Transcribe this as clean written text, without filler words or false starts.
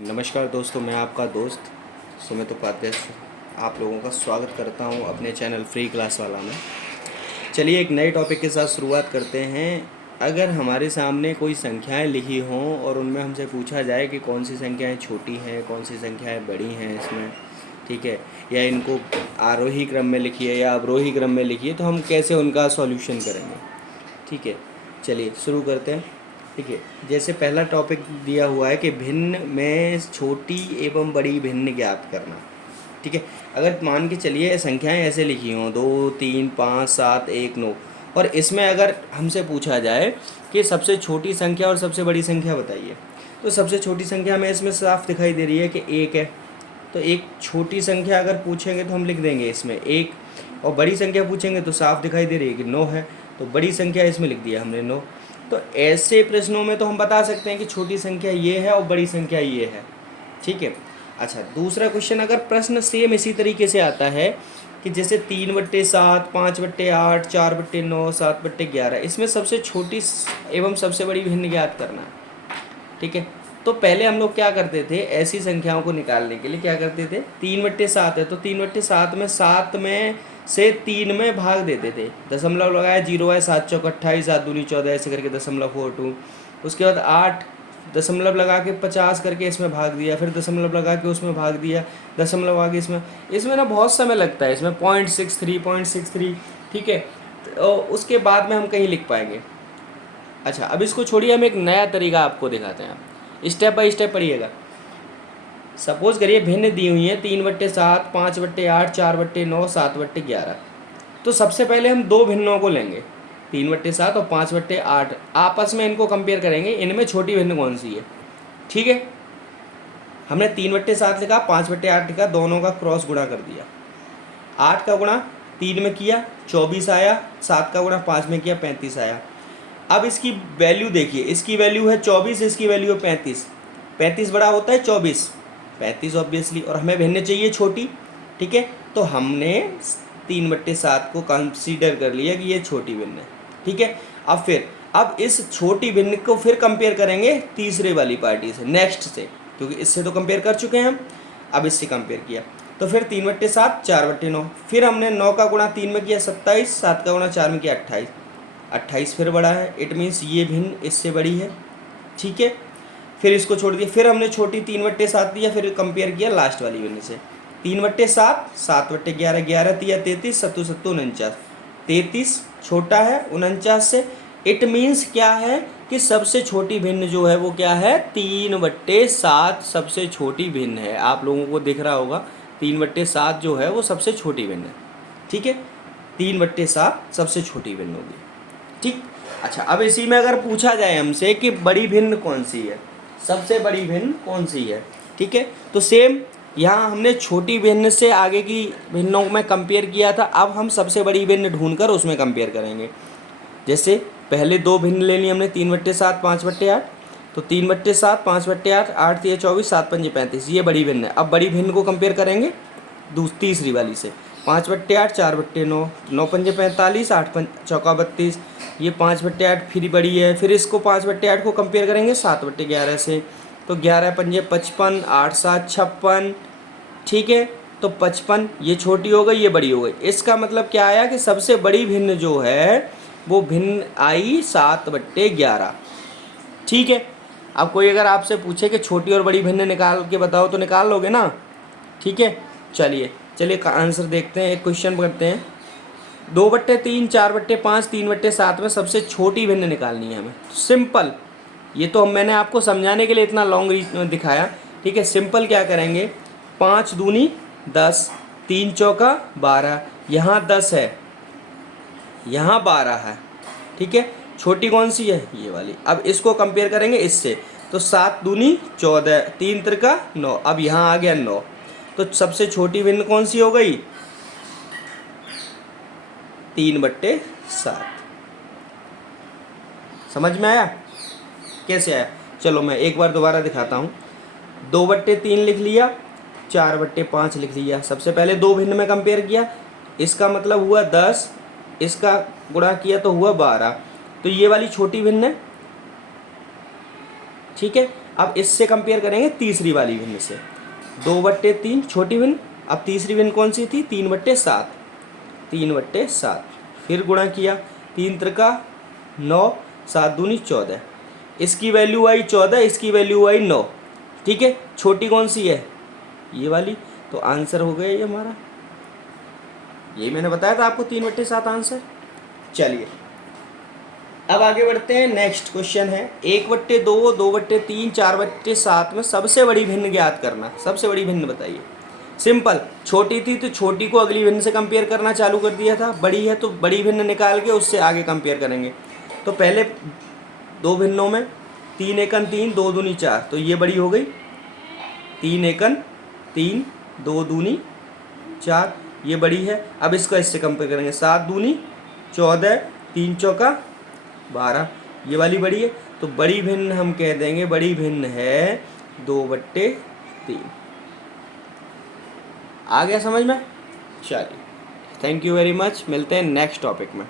नमस्कार दोस्तों, मैं आपका दोस्त सुमित उपाध्याय आप लोगों का स्वागत करता हूं अपने चैनल फ्री क्लास वाला में। चलिए एक नए टॉपिक के साथ शुरुआत करते हैं। अगर हमारे सामने कोई संख्याएं लिखी हों और उनमें हमसे पूछा जाए कि कौन सी संख्याएं छोटी हैं, कौन सी संख्याएं बड़ी हैं इसमें, ठीक है, या इनको आरोही क्रम में लिखिए या अवरोही क्रम में लिखिए, तो हम कैसे उनका सॉल्यूशन करेंगे। ठीक है, चलिए शुरू करते हैं। ठीक है, जैसे पहला टॉपिक दिया हुआ है कि भिन्न में छोटी एवं बड़ी भिन्न ज्ञात करना। ठीक है, अगर मान के चलिए संख्याएं ऐसे लिखी हों 2, 3, 5, 7, 1, 9, और इसमें अगर हमसे पूछा जाए कि सबसे छोटी संख्या और सबसे बड़ी संख्या बताइए, तो सबसे छोटी संख्या हमें इसमें साफ दिखाई दे रही है कि 1 है। तो एक छोटी संख्या अगर पूछेंगे तो हम लिख देंगे इसमें 1, और बड़ी संख्या पूछेंगे तो साफ दिखाई दे रही है कि 9 है, तो बड़ी संख्या इसमें लिख दिया हमने 9। तो ऐसे प्रश्नों में तो हम बता सकते हैं कि छोटी संख्या ये है और बड़ी संख्या ये है। ठीक है, अच्छा दूसरा क्वेश्चन, अगर प्रश्न सेम इसी तरीके से आता है कि जैसे 3/7, 5/8, 4/9, 7/11, इसमें सबसे छोटी एवं सबसे बड़ी भिन्न ज्ञात करना है। ठीक है, तो पहले हम लोग क्या करते थे, ऐसी संख्याओं को निकालने के लिए क्या करते थे, 3/7 है तो 3/7 में 7 में से 3 में भाग देते थे, दशमलव लगाया, 0 है, 7 चौक 28, 7 दूनी 14, ऐसे करके .42। उसके बाद 8 दशमलव लगा के 50 करके इसमें भाग दिया, फिर दशमलव लगा के उसमें भाग दिया, दशमलव आगे इसमें ना बहुत समय लगता है, इसमें 0.63 ठीक है, तो उसके बाद में हम कहीं लिख पाएंगे। अच्छा, अब इसको छोड़िए, हम एक नया तरीका आपको दिखाते हैं, स्टेप बाय स्टेप पढ़िएगा। सपोज करिए भिन्न दी हुई है 3/7, 5/8, 4/9, 7/11। तो सबसे पहले हम दो भिन्नों को लेंगे, 3/7 और 5/8, आपस में इनको कंपेयर करेंगे, इनमें छोटी भिन्न कौन सी है। ठीक है, हमने 3/7 लिखा, 5/8 लिखा, दोनों का क्रॉस गुणा कर दिया। 8 का गुणा 3 में किया 24 आया, 7 का गुणा 5 में किया 35 आया। अब इसकी वैल्यू देखिए, इसकी वैल्यू है 24, इसकी वैल्यू है 35। 35 बड़ा होता है 24, 35 ऑब्वियसली, और हमें भिन्न चाहिए छोटी। ठीक है, तो हमने 3/7 को कंसीडर कर लिया कि ये छोटी भिन्न है। ठीक है, अब इस छोटी भिन्न को फिर कंपेयर करेंगे तीसरे वाली पार्टी से, नेक्स्ट से, क्योंकि इससे तो कंपेयर कर चुके हैं हम, अब इससे कंपेयर किया तो फिर 3/7, 4/9, फिर हमने 9 का गुणा 3 में किया 27, 7 का गुणा 4 में किया 28, 28 फिर बड़ा है, इट मीन्स ये भिन्न इससे बड़ी है। ठीक है, फिर इसको छोड़ दिया, फिर हमने छोटी 3/7 दिया, फिर कंपेयर किया लास्ट वाली भिन्न से, 3/7, 7/11, 11 तिया 33, 7 7 49, 33 छोटा है 49 से। इट मीन्स क्या है कि सबसे छोटी भिन्न जो है वो क्या है, 3/7 सबसे छोटी भिन्न है। आप लोगों को दिख रहा होगा 3/7 जो है वो सबसे छोटी भिन्न है। ठीक है, 3/7 सबसे छोटी भिन्न होगी। ठीक, अच्छा अब इसी में अगर पूछा जाए हमसे कि बड़ी भिन्न कौन सी है, सबसे बड़ी भिन्न कौन सी है, ठीक है, तो सेम यहाँ हमने छोटी भिन्न से आगे की भिन्नों में कंपेयर किया था, अब हम सबसे बड़ी भिन्न ढूंढकर उसमें कंपेयर करेंगे। जैसे पहले दो भिन्न ले ली हमने, 3/7, 5/8, तो 3/7, 5/8, 8 3 24, 7 5 35, ये बड़ी भिन्न है। अब बड़ी भिन्न को कंपेयर करेंगे तीसरी वाली से, 5/8, 4/9, 9 5 45, 8 5 चौका 32, ये 5/8 फिर बड़ी है। फिर इसको 5/8 को कंपेयर करेंगे 7/11 से, तो 11 5 55, 8 7 56। ठीक है, तो 55 ये छोटी हो गई, ये बड़ी हो गई। इसका मतलब क्या आया कि सबसे बड़ी भिन्न जो है वो भिन्न आई 7/11। ठीक है, अब कोई अगर आपसे पूछे कि छोटी और बड़ी भिन्न निकाल के बताओ तो निकाल लोगे ना। ठीक है, चलिए का आंसर देखते हैं, एक क्वेश्चन करते हैं। 2/3, 4/5, 3/7 में सबसे छोटी भिन्न निकालनी है हमें। सिंपल, ये तो मैंने आपको समझाने के लिए इतना लॉन्ग दिखाया। ठीक है, सिंपल क्या करेंगे, 5 दूनी 10, 3 चौका 12, यहाँ 10 है, यहाँ 12 है। ठीक है, छोटी कौन सी है, ये वाली। अब इसको कंपेयर करेंगे इससे, तो 7 दूनी 14, 3 त्रिका 9, अब यहाँ आ गया 9, तो सबसे छोटी भिन्न कौन सी हो गई, 3/7। समझ में आया कैसे आया? चलो मैं एक बार दोबारा दिखाता हूँ। 2/3 लिख लिया, 4/5 लिख लिया। सबसे पहले दो भिन्न में कंपेयर किया, इसका मतलब हुआ 10, इसका गुणा किया तो हुआ 12, तो ये वाली छोटी भिन्न है। ठीक है, अब इससे कंपेयर करेंगे तीसरी वाली भिन्न से, 2/3 छोटी भिन्न। अब तीसरी भिन्न कौन सी थी, 3/7, 3/7। फिर गुणा किया, 3 त्रिका 9, 7 दूनी 14। इसकी वैल्यू आई 14, इसकी वैल्यू आई 9। ठीक है, छोटी कौन सी है, ये वाली। तो आंसर हो गया ये हमारा, ये मैंने बताया था आपको 3/7 आंसर। चलिए अब आगे बढ़ते हैं। नेक्स्ट क्वेश्चन है 1/2, 2/3, 4/7 में सबसे बड़ी भिन्न ज्ञात करना। सबसे बड़ी भिन्न बताइए। सिंपल, छोटी थी तो छोटी को अगली भिन्न से कंपेयर करना चालू कर दिया था, बड़ी है तो बड़ी भिन्न निकाल के उससे आगे कंपेयर करेंगे। तो पहले दो भिन्नों में 3 एकन 3, 2 दूनी 4, तो ये बड़ी हो गई 3 एकन 3, 2 दूनी 4, ये बड़ी है। अब इसको इससे कंपेयर करेंगे, 7 दूनी 14, 3 चौका 12, ये वाली बड़ी है। तो बड़ी भिन्न हम कह देंगे, बड़ी भिन्न है 2/3। आ गया समझ में? चलिए, थैंक यू वेरी मच, मिलते हैं नेक्स्ट टॉपिक में।